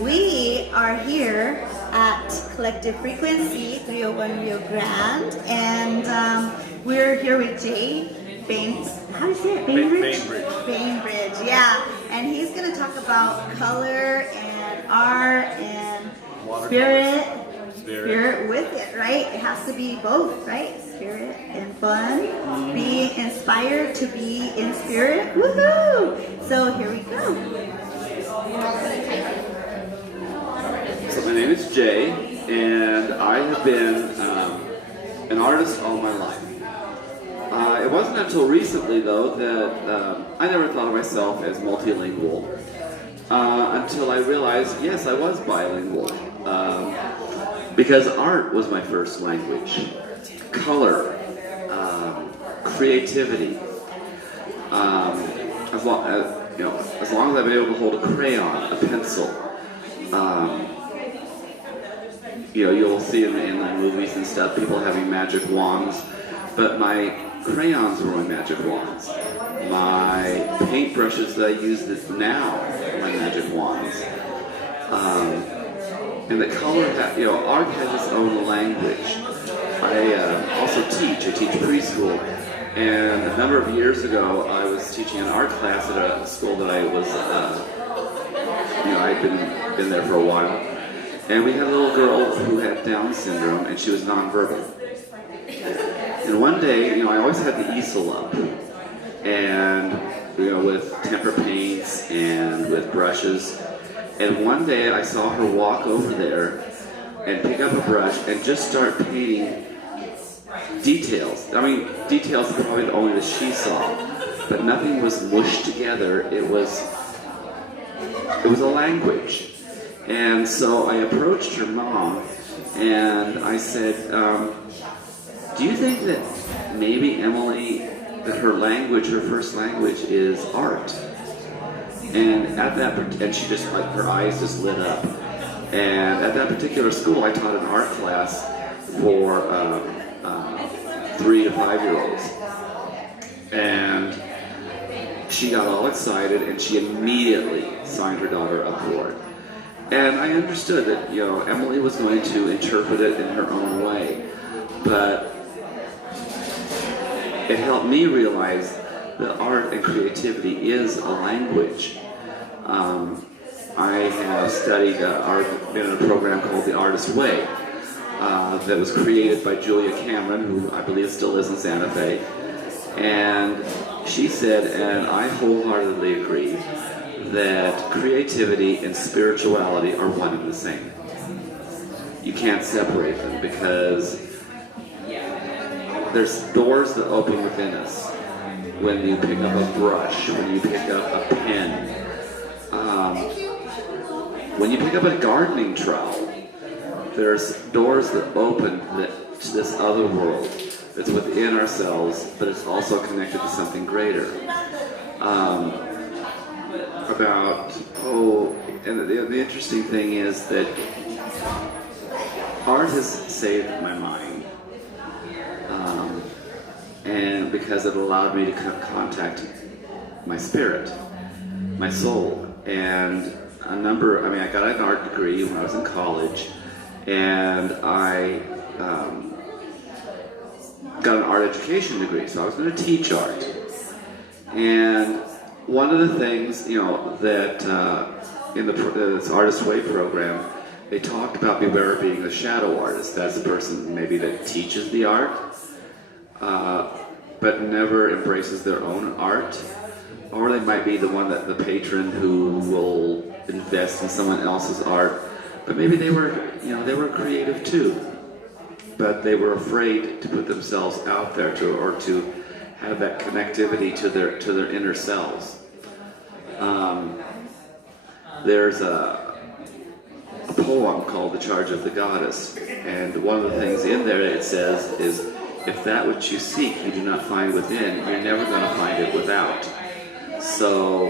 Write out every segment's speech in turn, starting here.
We are here at Collective Frequency 301 Rio Grande, and we're here with Jay how do you say it? Bainbridge? Bainbridge, yeah. And he's going to talk about color and art and spirit with it, right? It has to be both, right? Spirit and fun. Be inspired to be in spirit. Woohoo! So here we go. So my name is Jay, and I have been an artist all my life. It wasn't until recently, though, that I never thought of myself as multilingual until I realized, yes, I was bilingual. Because art was my first language. Color, creativity. As long as I've been able to hold a crayon, a pencil. You'll see in the movies and stuff people having magic wands, but my crayons were my magic wands. My paintbrushes that I use now are my magic wands. And the color, art has its own language. I also teach. I teach preschool. And a number of years ago, I was teaching an art class at a school that I was, I'd been there for a while. And we had a little girl who had Down syndrome, and she was nonverbal. And one day, I always had the easel up, and with tempera paints and with brushes. And one day, I saw her walk over there and pick up a brush and just start painting details. Details probably only that she saw, but nothing was mushed together. It was a language. And so I approached her mom, and I said, do you think that maybe Emily, that her language, her first language is art? And she just, her eyes just lit up. And at that particular school, I taught an art class for 3 to 5 year olds. And she got all excited, and she immediately signed her daughter up for it. And I understood that, Emily was going to interpret it in her own way. But it helped me realize that art and creativity is a language. I have studied art in a program called The Artist's Way that was created by Julia Cameron, who I believe still lives in Santa Fe. And she said, and I wholeheartedly agree, that creativity and spirituality are one and the same. You can't separate them because there's doors that open within us when you pick up a brush, when you pick up a pen, when you pick up a gardening trowel. There's doors that open to this other world that's within ourselves, but it's also connected to something greater. And the interesting thing is that art has saved my mind. And because it allowed me to contact my spirit, my soul. And I got an art degree when I was in college, and I got an art education degree, so I was going to teach art. And one of the things, that in this Artist's Way program, they talked about beware of being a shadow artist. That's the person maybe that teaches the art, but never embraces their own art. Or they might be the patron who will invest in someone else's art, but maybe they were creative too, but they were afraid to put themselves out there to have that connectivity to their inner selves. There's a poem called "The Charge of the Goddess," and one of the things in there it says is, if that which you seek you do not find within, you're never going to find it without. So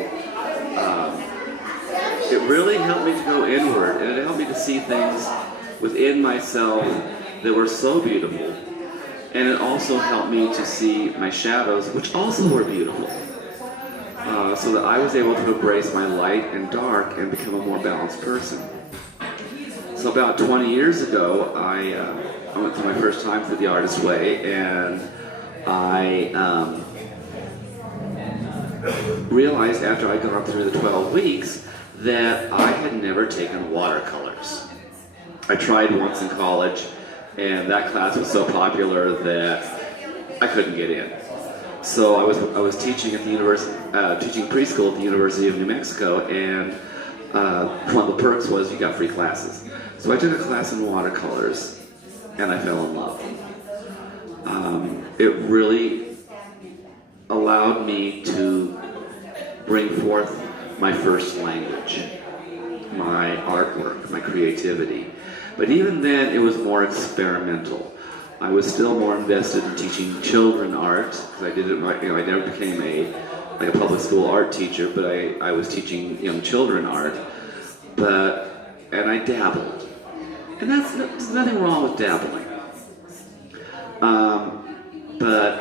it really helped me to go inward, and it helped me to see things within myself that were so beautiful. And it also helped me to see my shadows, which also were beautiful. so that I was able to embrace my light and dark and become a more balanced person. So about 20 years ago, I went through my first time through the Artist Way, and I realized after I'd gone through the 12 weeks that I had never taken watercolors. I tried once in college, and that class was so popular that I couldn't get in. So I was teaching at the teaching preschool at the University of New Mexico, and one of the perks was you got free classes. So I took a class in watercolors, and I fell in love. It really allowed me to bring forth my first language, my artwork, my creativity. But even then, it was more experimental. I was still more invested in teaching children art, because I did it. I never became a public school art teacher, but I was teaching young children art. And I dabbled, and there's nothing wrong with dabbling. But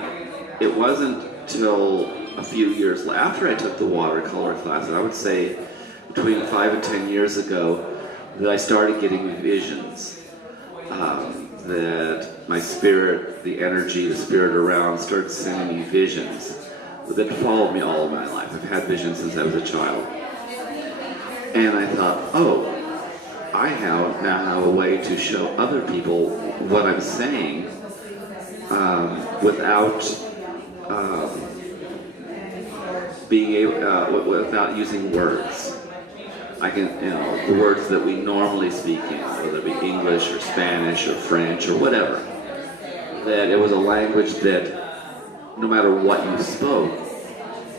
it wasn't till a few years after I took the watercolor class, and I would say between 5 and 10 years ago, that I started getting visions. That my spirit, the energy, the spirit around started sending me visions that followed me all of my life. I've had visions since I was a child. And I thought, oh, I now have a way to show other people what I'm saying without without using words. I can, the words that we normally speak in, whether it be English or Spanish or French or whatever, that it was a language that no matter what you spoke,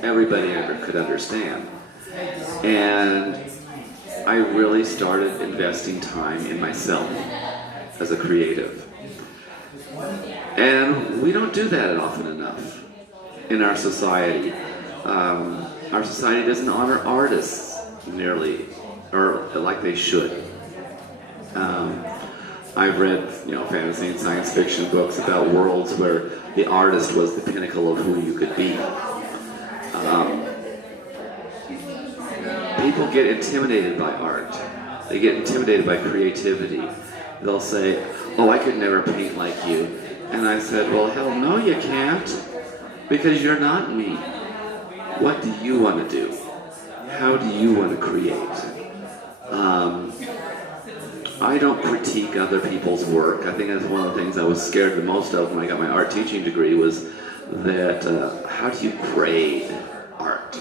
everybody could understand. And I really started investing time in myself as a creative. And we don't do that often enough in our society. Our society doesn't honor artists nearly, or like they should. I've read, fantasy and science fiction books about worlds where the artist was the pinnacle of who you could be. People get intimidated by art. They get intimidated by creativity. They'll say, oh, I could never paint like you. And I said, well, hell no, you can't, because you're not me. What do you want to do? How do you want to create? I don't critique other people's work. I think that's one of the things I was scared the most of when I got my art teaching degree, was that how do you grade art?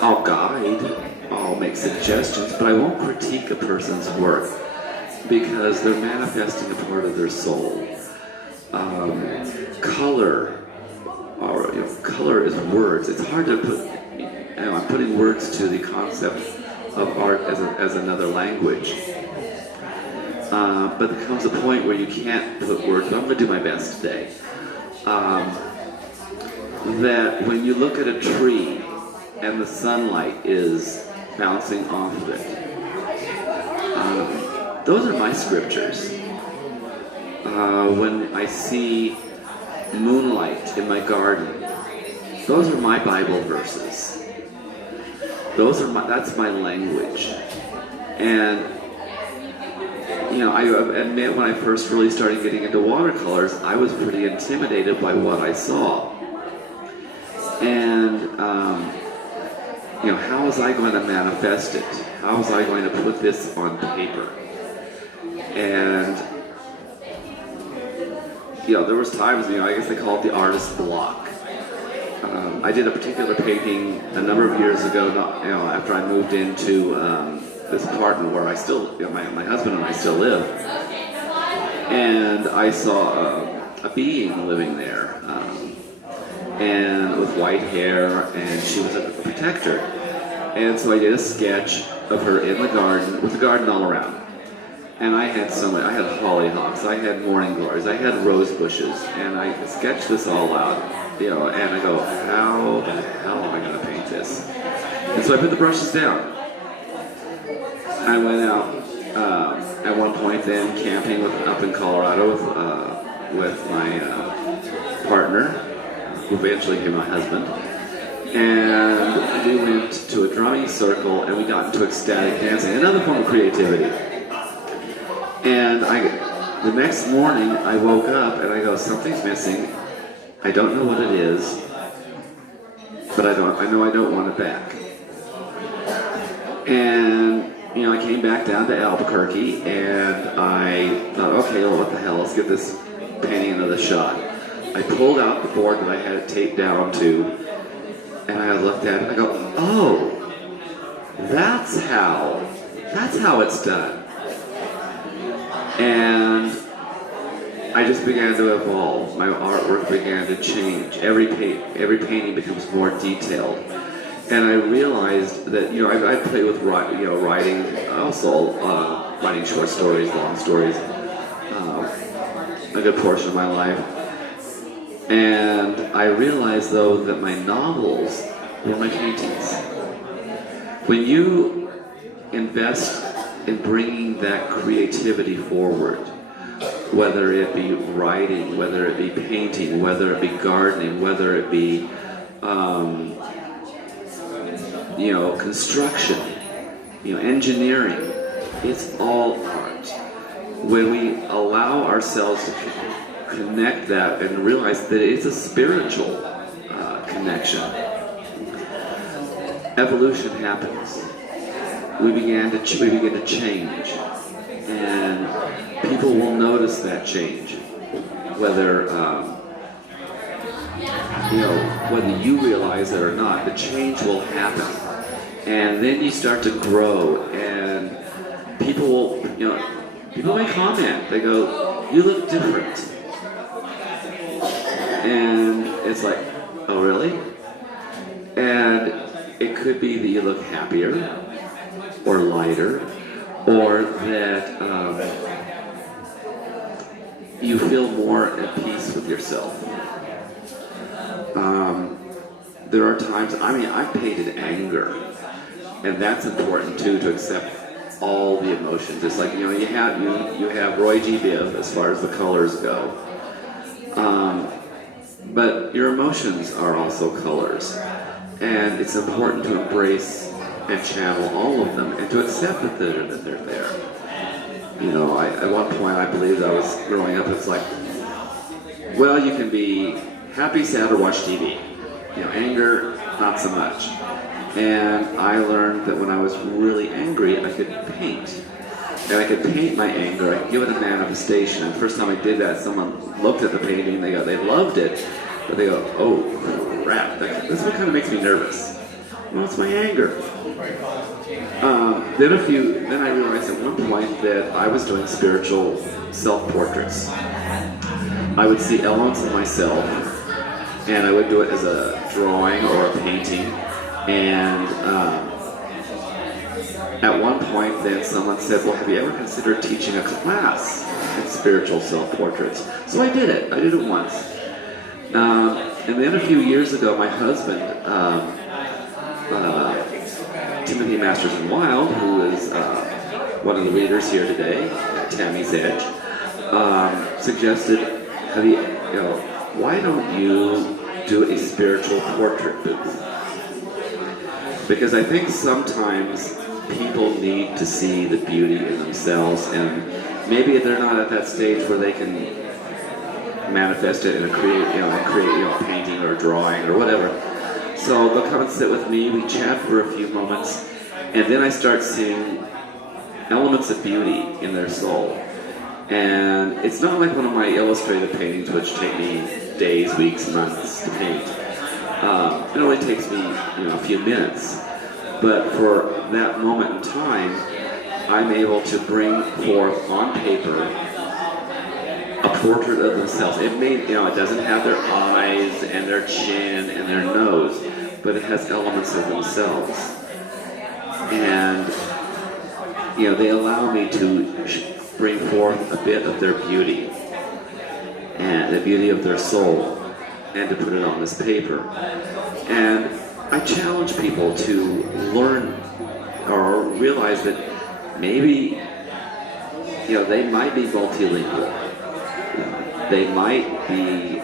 I'll guide, I'll make suggestions, but I won't critique a person's work because they're manifesting a part of their soul. Color, color is words. It's hard to put. I'm putting words to the concept of art as another language. But there comes a point where you can't put words, but I'm going to do my best today. That when you look at a tree and the sunlight is bouncing off of it, those are my scriptures. When I see moonlight in my garden, those are my Bible verses. That's my language. And, I admit when I first really started getting into watercolors, I was pretty intimidated by what I saw. And, how was I going to manifest it? How was I going to put this on paper? And, there was times, I guess they call it the artist block. I did a particular painting a number of years ago, after I moved into this apartment where I still, my husband and I still live. And I saw a being living there, and with white hair, and she was a protector. And so I did a sketch of her in the garden, with the garden all around. And I had hollyhocks, I had morning glories, I had rose bushes, and I sketched this all out, and I go, how the hell am I going to paint this? And so I put the brushes down. I went out at one point then camping up in Colorado with my partner, who eventually became my husband, And we went to a drumming circle and we got into ecstatic dancing, another form of creativity. And the next morning I woke up and I go, something's missing. I don't know what it is, but I know I don't want it back. And I came back down to Albuquerque and I thought, okay, well, what the hell, let's give this painting another shot. I pulled out the board that I had it taped down to, and I looked at it and I go, oh, that's how it's done. And I just began to evolve. My artwork began to change. Every painting becomes more detailed. And I realized that, I play with writing, also writing short stories, long stories, a good portion of my life. And I realized, though, that my novels were my paintings. When you invest in bringing that creativity forward, whether it be writing, whether it be painting, whether it be gardening, whether it be construction, engineering, it's all art. When we allow ourselves to connect that and realize that it's a spiritual connection, evolution happens. We begin to change, and people will notice that change, whether you realize it or not. The change will happen, and then you start to grow, and people may comment. They go, "You look different," and it's like, "Oh, really?" And it could be that you look happier, or lighter, or that you feel more at peace with yourself. There are times, I've painted anger, and that's important too, to accept all the emotions. It's like, you have Roy G. Biv as far as the colors go. But your emotions are also colors. And it's important to embrace and channel all of them and to accept that they're there. At one point I believed I was growing up, it's like, well, you can be happy, sad, or watch TV. Anger, not so much. And I learned that when I was really angry, I could paint. And I could paint my anger, I could give it a manifestation. And the first time I did that, someone looked at the painting, they loved it, but they go, oh, crap, that's what kind of makes me nervous. Well, it's my anger. Then I realized at one point that I was doing spiritual self-portraits. I would see elements of myself, and I would do it as a drawing or a painting. And at one point, then someone said, well, have you ever considered teaching a class in spiritual self-portraits? So I did it. I did it once. And then a few years ago, my husband, Timothy Masterson-Wilde, who is one of the readers here today at Tammy's Edge, suggested, why don't you do a spiritual portrait booth? Because I think sometimes people need to see the beauty in themselves, and maybe they're not at that stage where they can manifest it and create a painting or a drawing or whatever. So they'll come and sit with me, we chat for a few moments, and then I start seeing elements of beauty in their soul. And it's not like one of my illustrated paintings, which take me days, weeks, months to paint. It only takes me, a few minutes. But for that moment in time, I'm able to bring forth on paper a portrait of themselves. It doesn't have their eyes and their chin and their nose, but it has elements of themselves. And, they allow me to bring forth a bit of their beauty and the beauty of their soul, and to put it on this paper. And I challenge people to learn or realize that maybe, they might be multilingual. They might be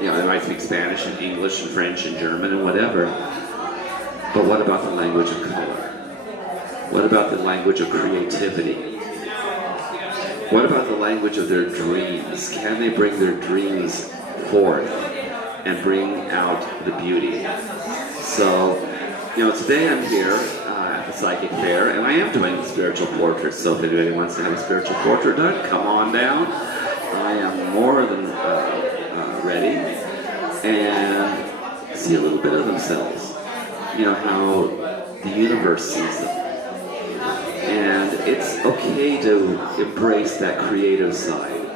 You know, they might speak Spanish and English and French and German and whatever. But what about the language of color? What about the language of creativity? What about the language of their dreams? Can they bring their dreams forth and bring out the beauty? So, you know, today I'm here at the Psychic Fair, and I am doing spiritual portraits. So if anybody wants to have a spiritual portrait done, come on down. I am more than ready, and see a little bit of themselves. You know, how the universe sees them. And it's okay to embrace that creative side.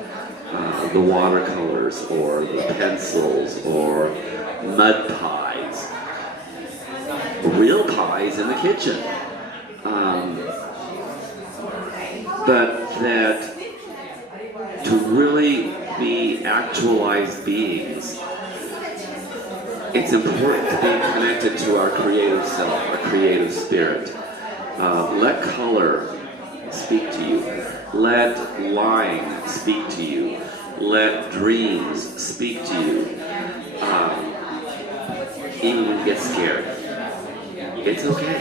The watercolors, or the pencils, or mud pies. Real pies in the kitchen. But that to really be actualized beings, it's important to be connected to our creative self, our creative spirit. Let color speak to you. Let line speak to you. Let dreams speak to you. Even when you get scared. It's okay.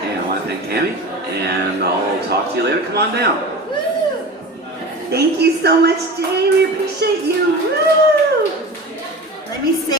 And I want to thank Tammy, and I'll talk to you later. Come on down. Thank you so much, Jay. We appreciate you. Woo! Let me say